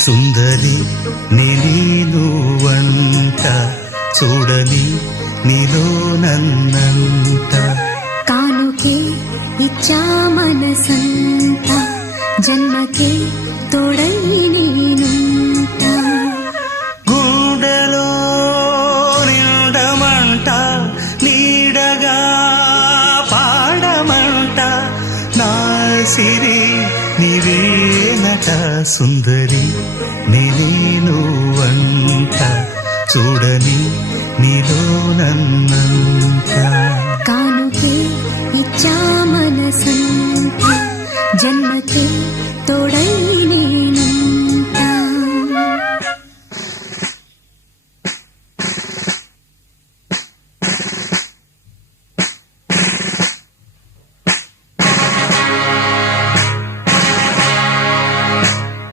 సుందరి నేను వంట చూడని నీలో నన్నంట కానుకే ఇచ్చా మనసంత జన్మకే తోడై నేనుంట గుండెలో నిండమంట నీడగా పాడమంట నా సిరి నీవేనట సుందరి నేను వంట చూడని నీలో నన్నంత కానుకే ఇచ్చా మనసంత జన్మకే తోడై నేను